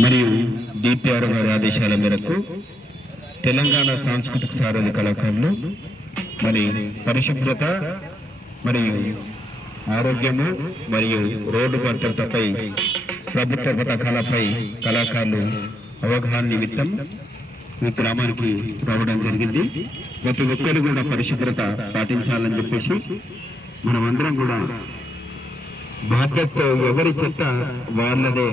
మరియు డిపిఆర్ గారి ఆదేశాల మేరకు తెలంగాణ సాంస్కృతిక సారథి కళాకారులు మరి పరిశుభ్రత మరియు ఆరోగ్యము మరియు రోడ్డు భద్రతపై ప్రభుత్వ పథకాలపై కళాకారులు అవగాహన నిమిత్తం ఈ గ్రామానికి రావడం జరిగింది. ప్రతి ఒక్కరు కూడా పరిశుభ్రత పాటించాలని చెప్పేసి మనమందరం కూడా బాధ్యతతో ఎవరి చెత్త వాళ్ళదే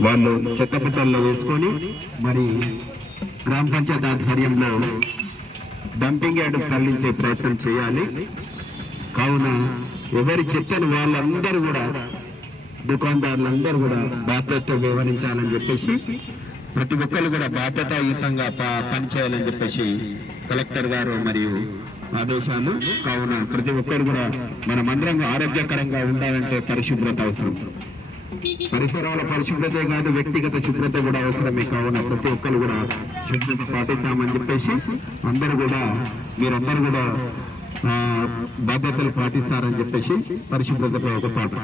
వాళ్ళు చెత్త పుట్టల్లో వేసుకొని మరి గ్రామ పంచాయత్ ఆధ్వర్యంలో డంపింగ్ యార్డ్ తరలించే ప్రయత్నం చేయాలి. కావున ఎవరి చెత్తను వాళ్ళందరూ కూడా దుకాణదారులందరూ కూడా బాధ్యతతో వ్యవహరించాలని చెప్పేసి ప్రతి ఒక్కరు కూడా బాధ్యతాయుతంగా ప- పనిచేయాలని చెప్పేసి కలెక్టర్ గారు మరియు ఆదేశాలు. కావున ప్రతి ఒక్కరు కూడా మనమందరం ఆరోగ్యకరంగా ఉండాలంటే పరిశుభ్రత అవసరం. పరిసరాల పరిశుభ్రతే కాదు వ్యక్తిగత శుభ్రత కూడా అవసరమే. కావున ప్రతి ఒక్కరు కూడా శుభ్రత పాటిద్దామని చెప్పేసి అందరూ కూడా మీరందరూ కూడా బాధ్యతలు పాటిస్తారని చెప్పేసి పరిశుభ్రతపై ఒక పాట.